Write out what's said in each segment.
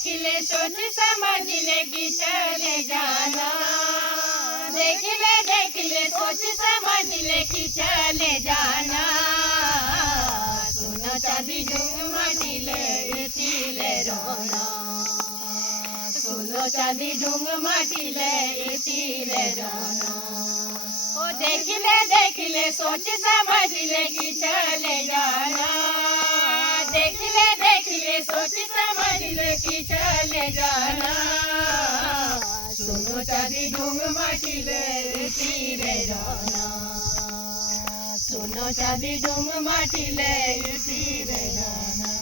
देख ले सोच समझ ले कि चले जाना। देख ले सोच समझ ले कि चले जाना। सुनो चांदी ढूंढ माटी ले इतीले रोना। सुनो चांदी ढूंढ माटी ले इतीले रोना। ओ देख ले सोच समझ ले कि चले जाना। देख ले सोच समझ ले कि चले जाना। सुनो चांदी ढूंढ माटी ले इतीले रोना। सुनो चांदी ढूंढ माटी ले इतीले रोना।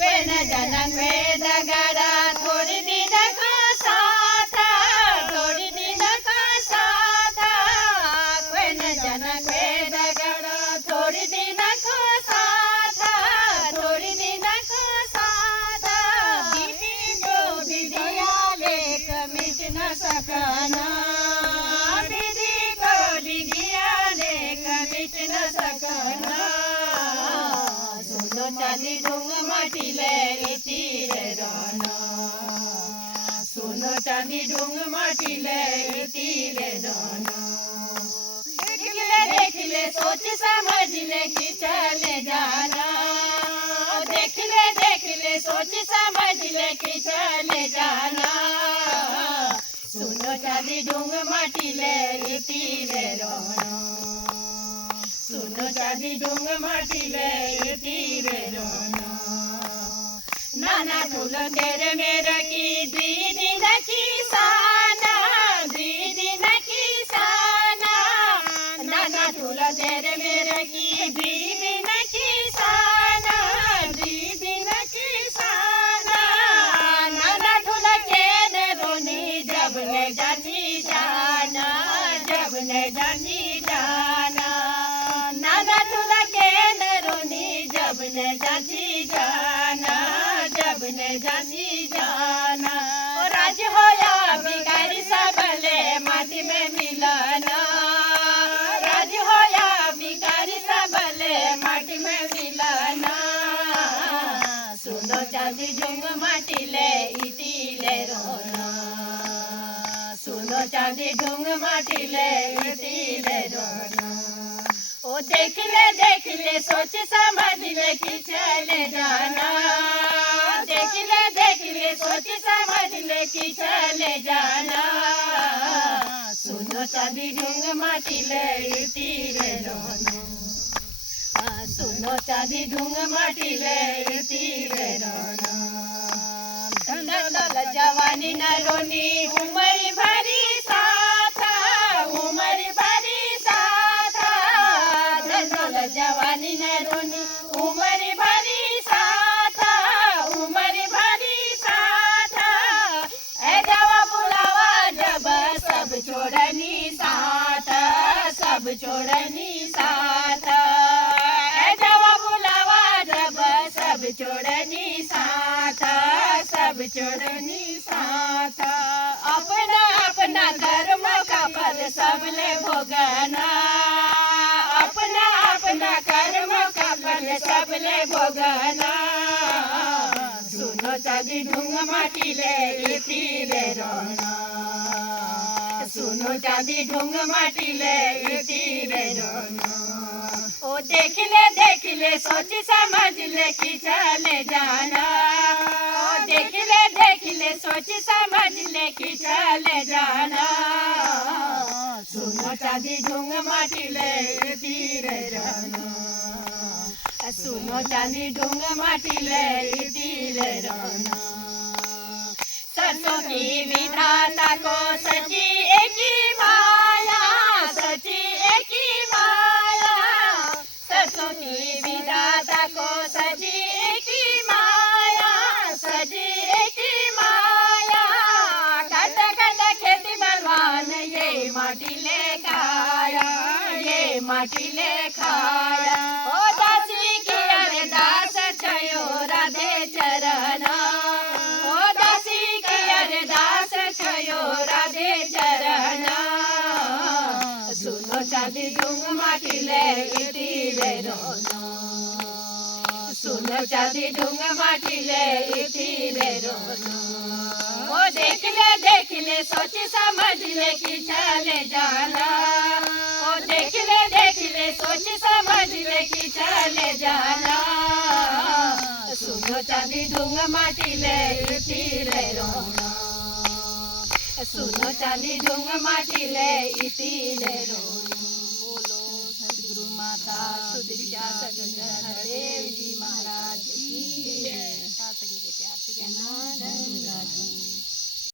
कोई न जाना कोई दगड़ा थोड़ी दिन का साथ। थोड़ी दिन का साथ। कोई न जाना कोई दगड़ा थोड़ी दिन का साथ। थोड़ी दिन का साथ। दीदी को दीदिया लेक मिट न सकाना। दीदी को दीदिया लेक मिट न सकाना। सुनो चांदी ढूंढ माटी ले इतीले रोना। सुनो चांदी ढूंढ माटी ले इतीले रोना। देख ले सोच समझ ले कि चले जाना। देख ले सोच समझ ले कि चले जाना। सुनो चांदी ढूंढ माटी ले इतीले रोना। सुनो चांदी ढूंढ माटी ले इतीले रोना। नाना झूल तेरे मेरा की दीदी न किसाना। दीदी न किसाना। नाना झूल तेरे मेरा की दीदी न किसाना। दीदी न किसाना। नाना झूल के रोनी जब न जानी जाना। जब न जानी जाना। नाना झूल के रोनी जब न जानी जाना। जब न जानी जाना। राज होया भिखारी सबले माटी में मिलाना। राज होया भिखारी सबले माटी में मिलाना। सुनो चांदी ढूंढ माटी ले इतीले रोना। सुनो चांदी ढूंढ माटी ले इतीले रोना। ओ देख ले सोच समझ ले कि चले जाना। देख ले सोच समझ ले कि चले जाना। सुनो चांदी ढूंढ माटी ले इतीले रोना। सुनो चांदी ढूंढ माटी ले इतीले रोना। धन जवानी न रोनी उमर भरी साथ। उमर भरी साथ। धन जवानी न रोनी उमर भरी साथ। उमर भरी साथ। ए जावा बुलावा जब सब छोड़नी साथ। सब छोड़नी साथ। ए जावा बुलावा जब सब छोड़नी साथ। सब छोड़नी साथ। अपना अपना कर्म का फल सबले भोगना। अपना अपना कर्म का फल सबले भोगना। सुनो चांदी ढूंढ माटी ले इतीले रोना। सुनो चांदी ढूंढ माटी ले इतीले रोना। ओ देख ले सोच समझ ले कि चले जाना। ओ देख ले सोच समझ ले कि चले जाना। सुनो चांदी ढूंढ माटी ले इतीले रोना। सुनो चांदी ढूंढ माटी ले इतीले रोना। सरसों की विधाता को सची एक ही माया। सची एक ही माया। सरसों की विधाता को सची एक ही माया। सची एक ही माया। कट कट खेती बलवान ये माटी ले खाया। ये माटी ले खाया। ओ दासी की अरदास छयो राधे चरना। ओ दासी की अरदास छयो राधे चरना। सुनो चांदी ढूंढ माटी ले इतीले रोना। सुनो चांदी ढूंढ माटी ले इतीले रोनो। ओ देख ले सोच समझ ले कि चले जाना। ओ देख ले सोच समझ ले कि चले जाना। सुनो चांदी ढूंग माटी ले इति ले रोना। सुनो चांदी ढूंग माटी ले इति ले रोना। बोलो सतगुरु माता सुदीक्षा सतगुरु देव जी महाराज की जय। साथ सगे के प्यार से कहना धन्यवाद।